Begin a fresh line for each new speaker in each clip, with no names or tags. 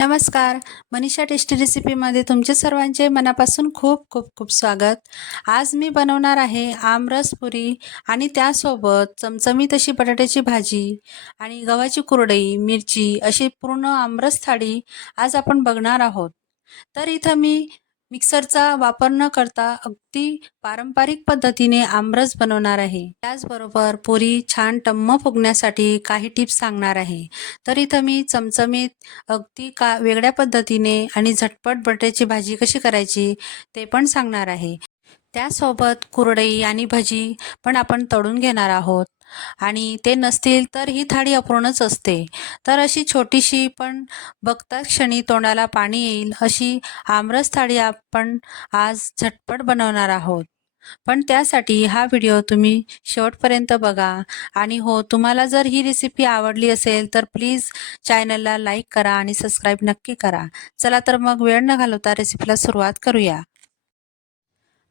नमस्कार. मनीषा टेस्टी रेसिपीमध्ये तुमचे सर्वांचे मनापासून खूप खूप खूप स्वागत. आज मी बनवणार आहे आमरस पुरी आणि त्यासोबत चमचमीत अशी बटाट्याची भाजी आणि गव्हाची कुरडई मिरची अशी पूर्ण आमरस थाळी आज आपण बघणार आहोत. तर इथं मी मिक्सरचा वापर न करता अगदी पारंपरिक पद्धतीने आमरस बनवणार आहे. त्याचबरोबर पुरी छान टम्म फुगण्यासाठी काही टिप्स सांगणार आहे. तर इथं मी चमचमीत अगदी का वेगळ्या पद्धतीने आणि झटपट बटाट्याची भाजी कशी करायची ते पण सांगणार आहे. त्यासोबत कुरडई आणि भजी पण आपण तळून घेणार आहोत. आणि ते नसतील तर ही थाळी अपूर्णच असते. तर अशी छोटीशी पण बघता क्षणी तोंडाला पाणी येईल अशी आमरस थाळी आपण आज झटपट बनवणार आहोत. पण त्यासाठी हा व्हिडिओ तुम्ही शेवटपर्यंत बघा. आणि हो तुम्हाला जर ही रेसिपी आवडली असेल तर प्लीज चॅनलला लाईक करा आणि सबस्क्राईब नक्की करा. चला तर मग वेळ न घालवता रेसिपीला सुरुवात करूया.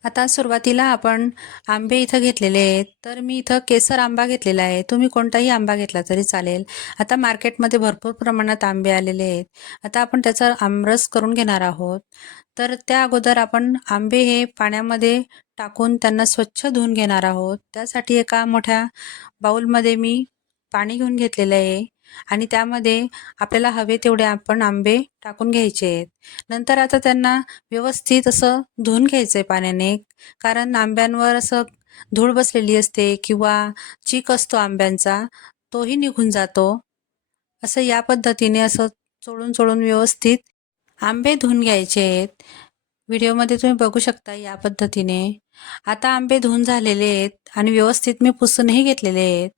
आता सुरुवातीला आपण आंबे इथं घेतलेले आहेत. तर मी इथं केसर आंबा घेतलेला आहे. तुम्ही कोणताही आंबा घेतला तरी चालेल. आता मार्केटमध्ये भरपूर प्रमाणात आंबे आलेले आहेत. आता आपण त्याचा आमरस करून घेणार आहोत. तर त्या अगोदर आपण आंबे हे पाण्यामध्ये टाकून त्यांना स्वच्छ धुवून घेणार आहोत. त्यासाठी एका मोठ्या बाऊलमध्ये मी पाणी घेऊन घेतलेलं आहे. आणि त्यामध्ये आपल्याला हवे तेवढे आपण आंबे टाकून घ्यायचे आहेत. नंतर आता त्यांना व्यवस्थित असं धुवून घ्यायचं आहे पाण्याने. कारण आंब्यांवर असं धूळ बसलेली असते किंवा चीक असतो आंब्यांचा तोही निघून जातो. असं या पद्धतीने असं चोळून चोळून व्यवस्थित आंबे धुवून घ्यायचे आहेत. व्हिडिओमध्ये तुम्ही बघू शकता या पद्धतीने. आता आंबे धुवून झालेले आहेत आणि व्यवस्थित मी पुसूनही घेतलेले आहेत.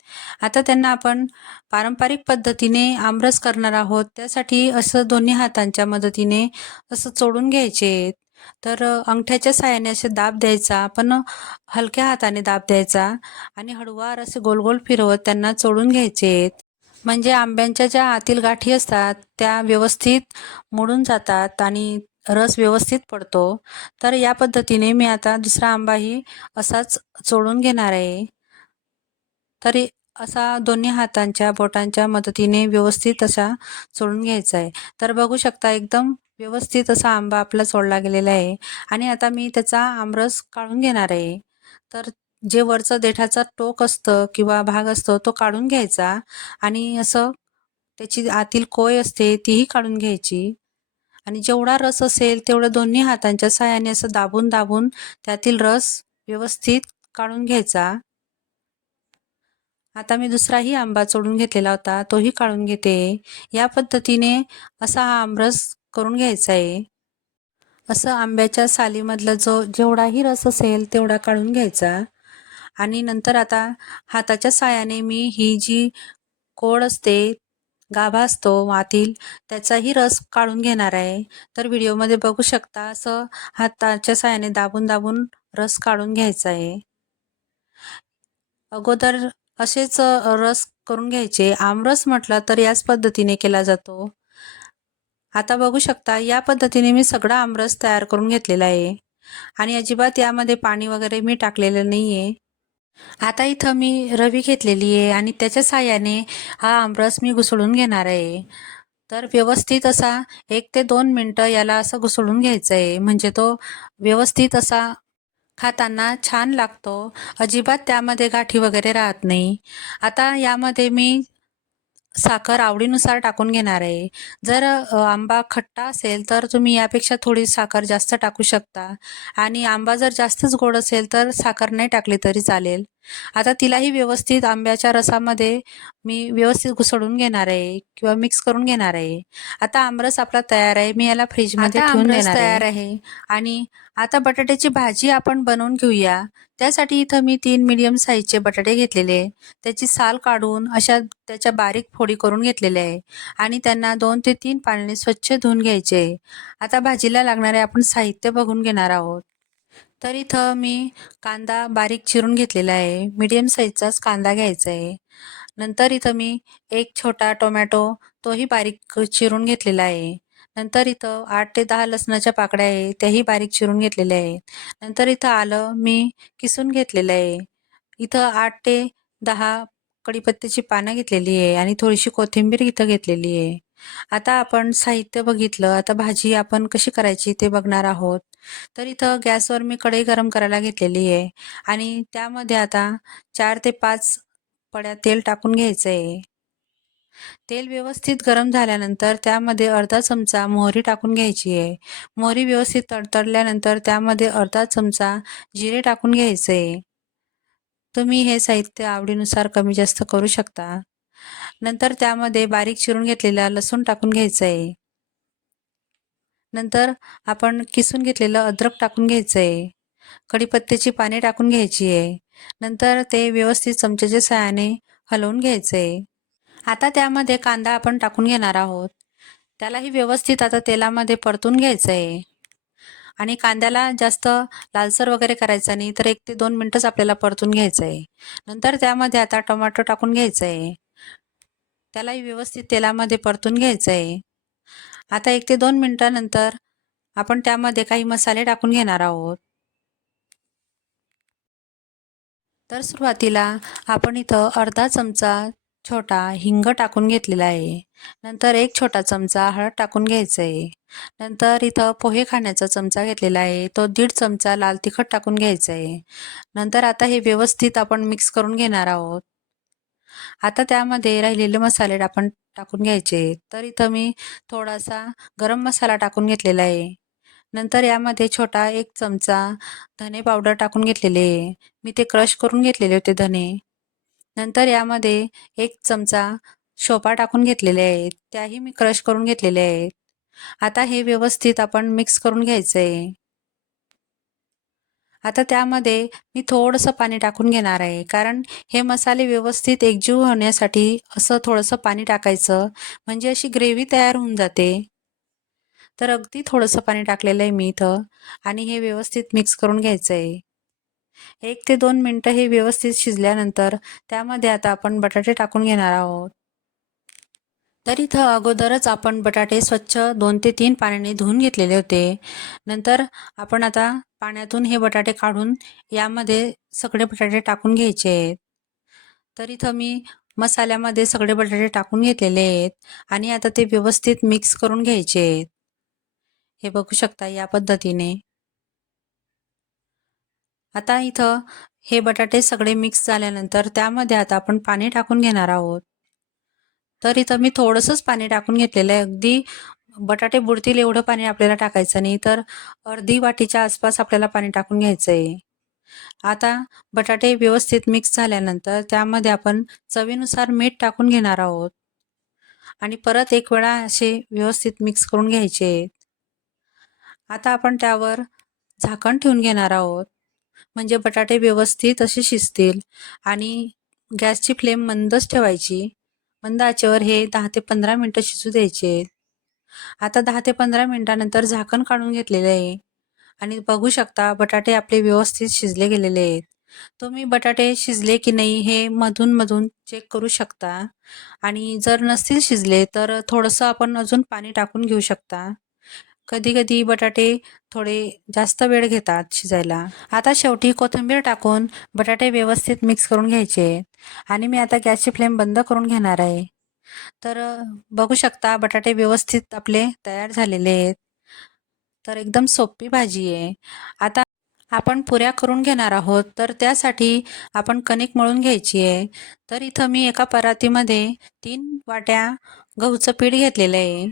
आता त्यांना आपण पारंपरिक पद्धतीने आमरस करणार आहोत. त्यासाठी असं दोन्ही हातांच्या मदतीने असं चोडून घ्यायचे आहेत. तर अंगठ्याच्या साहाय्याने असे दाब द्यायचा पण हलक्या हाताने दाब द्यायचा आणि हळूवार असे गोल गोल फिरवत त्यांना चोडून घ्यायचे आहेत. म्हणजे आंब्यांच्या ज्या आतील गाठी असतात त्या व्यवस्थित मोडून जातात आणि रस व्यवस्थित पडतो. तर या पद्धतीने मी आता दुसरा आंबाही असाच चोळून घेणार आहे. तरी असा दोन्ही हातांच्या बोटांच्या मदतीने व्यवस्थित असा चोळून घ्यायचा आहे. तर बघू शकता एकदम व्यवस्थित असा आंबा आपला चोळला गेलेला आहे. आणि आता मी त्याचा आमरस काढून घेणार आहे. तर जे वरचं देठाचा टोक असतं किंवा भाग असतो तो काढून घ्यायचा. आणि असं त्याची आतील कोय असते तीही काढून घ्यायची. आणि जेवढा रस असेल तेवढं दोन्ही हातांच्या साहाय्याने असं दाबून दाबून त्यातील रस व्यवस्थित काढून घ्यायचा. आता मी दुसराही आंबा चोडून घेतलेला होता तोही काढून घेते. या पद्धतीने असा हा आमरस करून घ्यायचा आहे. असं आंब्याच्या सालीमधला जो जेवढाही रस असेल तेवढा काढून घ्यायचा. आणि नंतर आता हाताच्या सायाने मी ही जी कोड असते गाभा असतो मातील त्याचाही रस काढून घेणार आहे. तर व्हिडिओमध्ये बघू शकता असं हाताच्या सायाने दाबून दाबून रस काढून घ्यायचा आहे. अगोदर असेच रस करून घ्यायचे. आमरस म्हटलं तर याच पद्धतीने केला जातो. आता बघू शकता या पद्धतीने मी सगळा आमरस तयार करून घेतलेला आहे. आणि अजिबात यामध्ये पाणी वगैरे मी टाकलेलं नाही आहे आता इथं मी रवी घेतलेली आहे आणि त्याच्या साह्याने हा आमरस मी घुसळून घेणार आहे. तर व्यवस्थित असा एक ते दोन मिनटं याला असं घुसळून घ्यायचं आहे म्हणजे तो व्यवस्थित असा खाताना छान लागतो. अजिबात त्यामध्ये गाठी वगैरे राहत नाही. आता यामध्ये मी साखर आवडीनुसार टाकून घेणार आहे. जर आंबा खट्टा असेल तर तुम्ही यापेक्षा थोडी साखर जास्त टाकू शकता. आणि आंबा जर जास्तच गोड असेल तर साखर नाही टाकली तरी चालेल. आता तिलाही व्यवस्थित आंब्याच्या रसामध्ये मी व्यवस्थित घुसळून घेणार आहे किंवा मिक्स करून घेणार आहे. आता आमरस आपला तयार आहे. मी याला फ्रीजमध्ये ठेवून तयार आहे. आणि आता बटाट्याची भाजी आपण बनवून घेऊया. त्यासाठी इथं मी तीन मीडियम साईजचे बटाटे घेतलेले त्याची साल काढून अशा त्याच्या बारीक फोडी करून घेतलेल्या आहे. आणि त्यांना दोन ते तीन पाण्याने स्वच्छ धुवून घ्यायचे आता भाजीला लागणारे आपण साहित्य बघून घेणार आहोत. तर इथं मी कांदा बारीक चिरून घेतलेला आहे. मीडियम साईजचाच कांदा घ्यायचा आहे. नंतर इथं मी एक छोटा टोमॅटो तोही बारीक चिरून घेतलेला आहे. नंतर इथं आठ ते दहा लसणाच्या पाकड्या आहे त्याही बारीक चिरून घेतलेल्या आहेत. नंतर इथं आलं मी किसून घेतलेलं आहे. इथं आठ ते दहा कडीपत्त्याची पानं घेतलेली आहे आणि थोडीशी कोथिंबीर इथं घेतलेली आहे. आता आपण साहित्य बघितलं आता भाजी आपण कशी करायची ते बघणार आहोत. तर इथं गॅसवर मी कढई गरम करायला घेतलेली आहे आणि त्यामध्ये आता चार ते पाच पड्या तेल टाकून घ्यायचं आहे तेल व्यवस्थित गरम झाल्यानंतर त्यामध्ये अर्धा चमचा मोहरी टाकून घ्यायची आहे. मोहरी व्यवस्थित तडतडल्यानंतर त्यामध्ये अर्धा चमचा जिरे टाकून घ्यायचे तुम्ही हे साहित्य आवडीनुसार कमी जास्त करू शकता. नंतर त्यामध्ये बारीक चिरून घेतलेला लसूण टाकून घ्यायचं आहे नंतर आपण किसून घेतलेलं अद्रक टाकून घ्यायचं आहे कढीपत्त्याची पाने टाकून घ्यायची आहे नंतर ते व्यवस्थित चमच्याच्या सहाय्याने हलवून घ्यायचं आहे आता त्यामध्ये कांदा आपण टाकून घेणार आहोत. त्यालाही व्यवस्थित आता तेलामध्ये परतून घ्यायचं आहे आणि कांद्याला जास्त लालसर वगैरे करायचा नाही तर एक ते दोन मिनटंच आपल्याला परतून घ्यायचं आहे नंतर त्यामध्ये आता टोमॅटो टाकून घ्यायचं आहे त्यालाही व्यवस्थित तेलामध्ये परतून घ्यायचं आहे आता एक ते दोन मिनटानंतर आपण त्यामध्ये काही मसाले टाकून घेणार आहोत. तर सुरुवातीला आपण इथं अर्धा चमचा छोटा हिंग टाकून घेतलेला आहे. नंतर एक छोटा चमचा हळद टाकून घ्यायचं आहे नंतर इथं पोहे खाण्याचा चमचा घेतलेला आहे. तो दीड चमचा लाल तिखट टाकून घ्यायचा आहे नंतर आता हे व्यवस्थित आपण मिक्स करून घेणार आहोत. आता त्यामध्ये राहिलेले मसाले आपण टाकून घ्यायचे. तर इथं मी थोडासा गरम मसाला टाकून घेतलेला आहे. नंतर यामध्ये छोटा एक चमचा धने पावडर टाकून घेतलेले आहे. मी ते क्रश करून घेतलेले होते धने. नंतर यामध्ये एक चमचा शोपा टाकून घेतलेले आहेत त्याही मी क्रश करून घेतलेले आहेत. आता हे व्यवस्थित आपण मिक्स करून घ्यायचं आहे आता त्यामध्ये मी थोडंसं पाणी टाकून घेणार आहे. कारण हे मसाले व्यवस्थित एकजीव होण्यासाठी असं थोडंसं पाणी टाकायचं. म्हणजे अशी ग्रेव्ही तयार होऊन जाते. तर अगदी थोडंसं पाणी टाकलेलं आहे मी इथं. आणि हे व्यवस्थित मिक्स करून घ्यायचं आहे एक ते दोन मिनटं हे व्यवस्थित शिजल्यानंतर त्यामध्ये आता आपण बटाटे टाकून घेणार आहोत. तर इथं अगोदरच आपण बटाटे स्वच्छ दोन ते तीन पाण्याने धुवून घेतलेले होते. नंतर आपण आता पाण्यातून हे बटाटे काढून यामध्ये सगळे बटाटे टाकून घ्यायचे. आहेत तर इथं मी मसाल्यामध्ये सगळे बटाटे टाकून घेतलेले आहेत आणि आता ते व्यवस्थित मिक्स करून घ्यायचे. आहेत हे बघू शकता या पद्धतीने. आता इथं हे बटाटे सगळे मिक्स झाल्यानंतर त्यामध्ये आता आपण पाणी टाकून घेणार आहोत. तर इथं मी थोडंसंच पाणी टाकून घेतलेलं आहे. अगदी बटाटे बुडतील एवढं पाणी आपल्याला टाकायचं नाही. तर अर्धी वाटीच्या आसपास आपल्याला पाणी टाकून घ्यायचं आहे आता बटाटे व्यवस्थित मिक्स झाल्यानंतर त्यामध्ये आपण चवीनुसार मीठ टाकून घेणार आहोत. आणि परत एक वेळा असे व्यवस्थित मिक्स करून घ्यायचे. आता आपण त्यावर झाकण ठेवून घेणार आहोत. म्हणजे बटाटे व्यवस्थित असे शिजतील आणि गॅसची फ्लेम मंदच ठेवायची. मंद आचेवर हे दहा ते पंधरा मिनटं शिजू द्यायचे. आता दहा ते पंधरा मिनटानंतर झाकण काढून घेतलेले आहे. आणि बघू शकता बटाटे आपले व्यवस्थित शिजले गेलेले आहेत. तुम्ही बटाटे शिजले की नाही हे मधून मधून चेक करू शकता. आणि जर नसतील शिजले तर थोडंसं आपण अजून पाणी टाकून घेऊ शकता. कधी कधी बटाटे थोडे जास्त वेळ घेतात शिजायला. आता शेवटी कोथिंबीर टाकून बटाटे व्यवस्थित मिक्स करून घ्यायचे. आणि मी आता गॅसची फ्लेम बंद करून घेणार आहे. तर बघू शकता बटाटे व्यवस्थित आपले तयार झालेले आहेत. तर एकदम सोपी भाजी आहे. आता आपण पुऱ्या करून घेणार आहोत. तर त्यासाठी आपण कणिक मळून घ्यायची आहे. तर इथं मी एका परातीमध्ये तीन वाट्या गहूचं पीठ घेतलेलं आहे.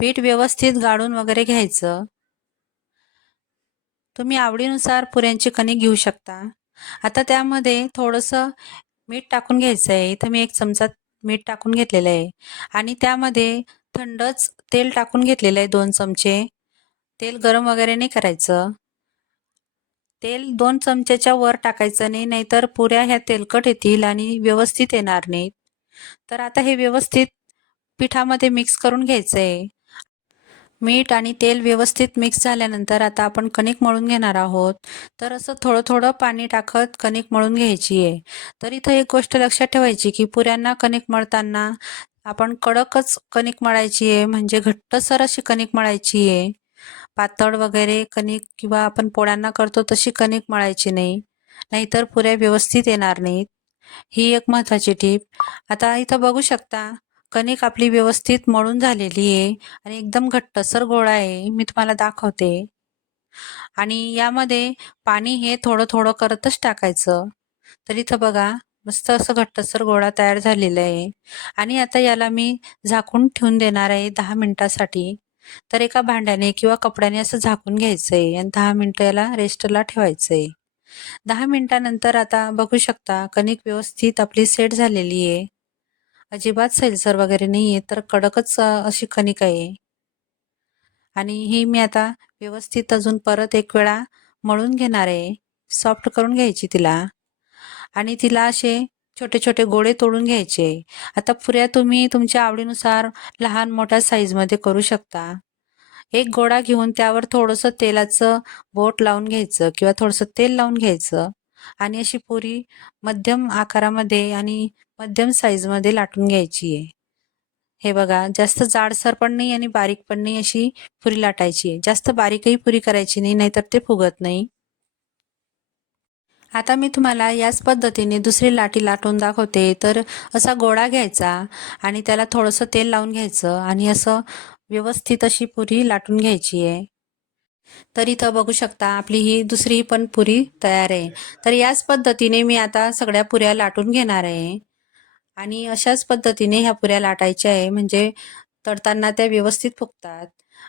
पीठ व्यवस्थित गाळून वगैरे घ्यायचं. तुम्ही आवडीनुसार पुऱ्यांची कणिक घेऊ शकता. आता त्यामध्ये थोडंसं मीठ टाकून घ्यायचं आहे इथं मी एक चमचा मीठ टाकून घेतलेलं आहे. आणि त्यामध्ये थंडच तेल टाकून घेतलेलं आहे दोन चमचे. तेल गरम वगैरे नाही करायचं. तेल दोन चमच्याच्या वर टाकायचं नाही नाहीतर पुऱ्या ह्या तेलकट येतील आणि व्यवस्थित येणार नाहीत. तर आता हे व्यवस्थित पिठामध्ये मिक्स करून घ्यायचं आहे मीठ आणि तेल व्यवस्थित मिक्स झाल्यानंतर आता आपण कणिक मळून घेणार आहोत. तर असं थोडं थोडं पाणी टाकत कणिक मळून घ्यायची आहे. तर इथं एक गोष्ट लक्षात ठेवायची की पुऱ्यांना कणिक मळताना आपण कडकच कणिक मळायची आहे. म्हणजे घट्टसर अशी कणिक मळायची आहे. पातळ वगैरे कणिक किंवा आपण पोळ्यांना करतो तशी कणिक मळायची नाही. नाहीतर पुऱ्या व्यवस्थित येणार नाहीत. ही एक महत्त्वाची टीप. आता इथं बघू शकता कणिक आपली व्यवस्थित मळून झालेली आहे आणि एकदम घट्टसर गोळा आहे. मी तुम्हाला दाखवते. आणि यामध्ये पाणी हे थोडं थोडं करतच टाकायचं. तर इथं बघा मस्त असं घट्टसर गोळा तयार झालेला आहे. आणि आता याला मी झाकून ठेवून देणार आहे दहा मिनिटासाठी. तर एका भांड्याने किंवा कपड्याने असं झाकून घ्यायचं आहे आणि दहा मिनटं याला रेस्टला ठेवायचं आहे दहा मिनिटानंतर आता बघू शकता कणिक व्यवस्थित आपली सेट झालेली आहे. अजिबात सैलसर वगैरे नाही आहे तर कडकच अशी कणिक आहे. आणि ही मी आता व्यवस्थित अजून परत एक वेळा मळून घेणार आहे. सॉफ्ट करून घ्यायची तिला. आणि तिला असे छोटे छोटे गोळे तोडून घ्यायचे. आता पुऱ्या तुम्ही तुमच्या आवडीनुसार लहान मोठ्या साईजमध्ये करू शकता. एक गोळा घेऊन त्यावर थोडंसं तेलाचं बोट लावून घ्यायचं किंवा थोडंसं तेल लावून घ्यायचं. आणि अशी पुरी मध्यम आकारामध्ये आणि मध्यम साईजमध्ये लाटून घ्यायची आहे. हे बघा जास्त जाडसर पण नाही आणि बारीक पण नाही अशी पुरी लाटायची आहे. जास्त बारीकही पुरी करायची नाही नाहीतर ते फुगत नाही. आता मी तुम्हाला याच पद्धतीने दुसरी लाटी लाटून दाखवते. तर असा गोळा घ्यायचा आणि त्याला थोडंसं तेल लावून घ्यायचं आणि असं व्यवस्थित अशी पुरी लाटून घ्यायची आहे. तर इथं बघू शकता आपली ही दुसरी पण पुरी तयार आहे. तर याच पद्धतीने मी आता सगळ्या पुऱ्या लाटून घेणार आहे. आणि अशाच पद्धतीने ह्या पुऱ्या लाटायच्या आहे. म्हणजे तळताना त्या व्यवस्थित फुगतात.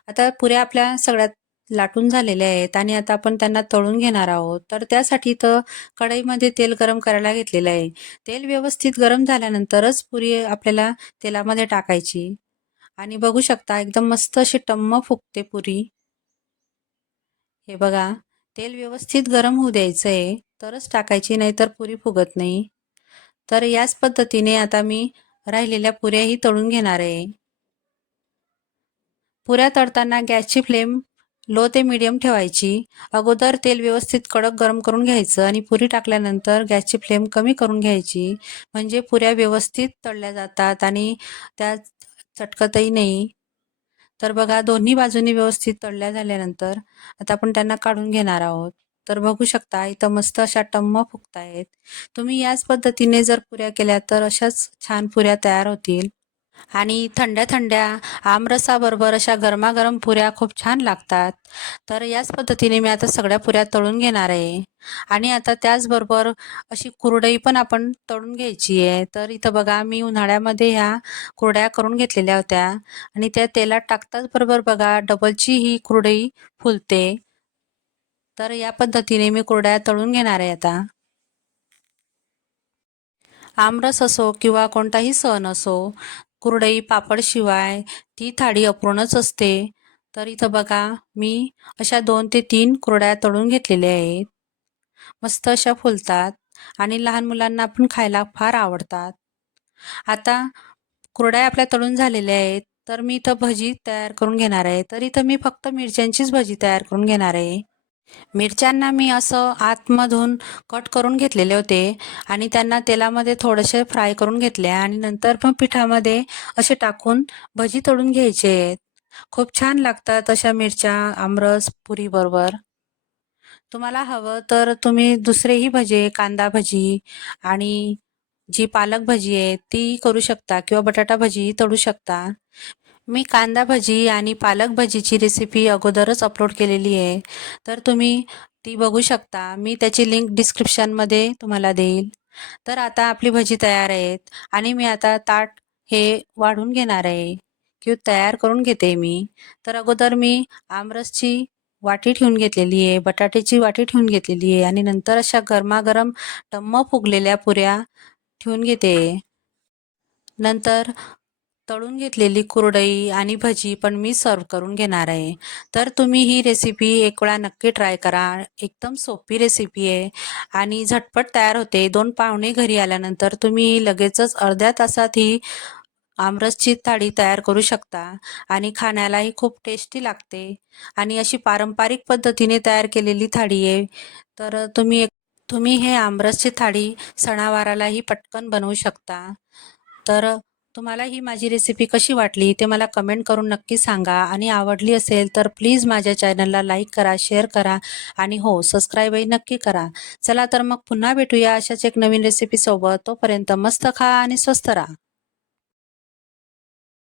आता पुऱ्या आपल्या सगळ्यात लाटून झालेल्या आहेत आणि आता आपण त्यांना तळून घेणार आहोत. तर त्यासाठी तर कढईमध्ये तेल गरम करायला घेतलेलं आहे. तेल व्यवस्थित गरम झाल्यानंतरच पुरी आपल्याला तेलामध्ये टाकायची. आणि बघू शकता एकदम मस्त अशी टम्म फुगते पुरी. हे बघा तेल व्यवस्थित गरम होऊ द्यायचं आहे. तरच टाकायची नाही तर पुरी फुगत नाही. तर याच पद्धतीने आता मी राहिलेल्या पुऱ्याही तळून घेणार आहे. पुऱ्या तळताना गॅसची फ्लेम लो ते मीडियम ठेवायची. अगोदर तेल व्यवस्थित कडक गरम करून घ्यायचं आणि पुरी टाकल्यानंतर गॅसची फ्लेम कमी करून घ्यायची. म्हणजे पुऱ्या व्यवस्थित तळल्या जातात आणि त्या चटकतही नाही. तर बघा दोन्ही बाजूनी व्यवस्थित तळल्या झाल्यानंतर आता आपण त्यांना काढून घेणार आहोत. तर बघू शकता इथं मस्त अशा टम्म फुगतायत. तुम्ही याच पद्धतीने जर पुऱ्या केल्या तर अशाच छान पुऱ्या तयार होतील. आणि थंड्या थंड्या आमरसाबरोबर अशा गरमागरम पुऱ्या खूप छान लागतात. तर याच पद्धतीने मी आता सगळ्या पुऱ्या तळून घेणार आहे. आणि आता त्याचबरोबर अशी कुरडई पण आपण तळून घ्यायची आहे. तर इथं बघा मी उन्हाळ्यामध्ये ह्या कुरड्या करून घेतलेल्या होत्या. आणि त्या तेलात टाकताच बरोबर बघा डबलची ही कुरडई फुलते. तर या पद्धतीने मी कुरड्या तळून घेणार आहे आता. आमरस असो किंवा कोणताही सण असो कुरडई पापडशिवाय ती थाळी अपूर्णच असते. तर इथं बघा मी अशा दोन ते तीन कुरड्या तळून घेतलेल्या आहेत. मस्त अशा फुलतात आणि लहान मुलांना पण खायला फार आवडतात. आता कुरड्या आपल्या तळून झालेल्या आहेत तर मी इथं भजी तयार करून घेणार आहे. तर इथं मी फक्त मिरच्यांचीच भजी तयार करून घेणार आहे. मिरच्यांना मी असं आतमधून कट करून घेतलेले होते आणि त्यांना तेलामध्ये थोडेसे फ्राय करून घेतले आणि नंतर पण पिठामध्ये असे टाकून भजी तळून घ्यायचे. आहेत खूप छान लागतात अशा मिरच्या आमरस पुरीबरोबर. तुम्हाला हवं तर तुम्ही दुसरेही भजे कांदा भजी आणि जी पालक भजी आहे ती करू शकता किंवा बटाटा भजी तळू शकता. मी कांदा भजी आणि पालक भजीची रेसिपी अगोदरच अपलोड केलेली आहे. तर तुम्ही ती बघू शकता. मी त्याची लिंक डिस्क्रिप्शनमध्ये तुम्हाला देईल. तर आता आपली भजी तयार आहेत. आणि मी आता ताट हे वाढून घेणार आहे. किंवा तयार करून घेते मी. तर अगोदर मी आमरसची वाटी ठेवून घेतलेली आहे. बटाट्याची वाटी ठेवून घेतलेली आहे. आणि नंतर अशा गरमागरम टम्म फुगलेल्या पुऱ्या ठेवून घेते. नंतर तळून घेतलेली कुरडई आणि भजी पण मी सर्व करून घेणार आहे. तर तुम्ही ही रेसिपी एक वेळा नक्की ट्राय करा. एकदम सोपी रेसिपी आहे. आणि झटपट तयार होते. दोन पाहुणे घरी आल्यानंतर तुम्ही लगेचच अर्ध्या तासात ही आमरसची थाळी तयार करू शकता आणि खाण्यालाही खूप टेस्टी लागते. आणि अशी पारंपरिक पद्धतीने तयार केलेली थाळी आहे. तर तुम्ही एक तुम्ही हे आमरसची थाळी सणावारालाही पटकन बनवू शकता. तर तुम्हाला ही माझी रेसिपी कशी वाटली ते मला कमेंट करून नक्की सांगा. आणि आवडली असेल तर प्लीज माझ्या चॅनलला लाईक करा शेअर करा आणि हो सबस्क्राईबही नक्की करा. चला तर मग पुन्हा भेटूया अशाच एक नवीन रेसिपीसोबत तोपर्यंत मस्त खा आणि स्वस्त राहा.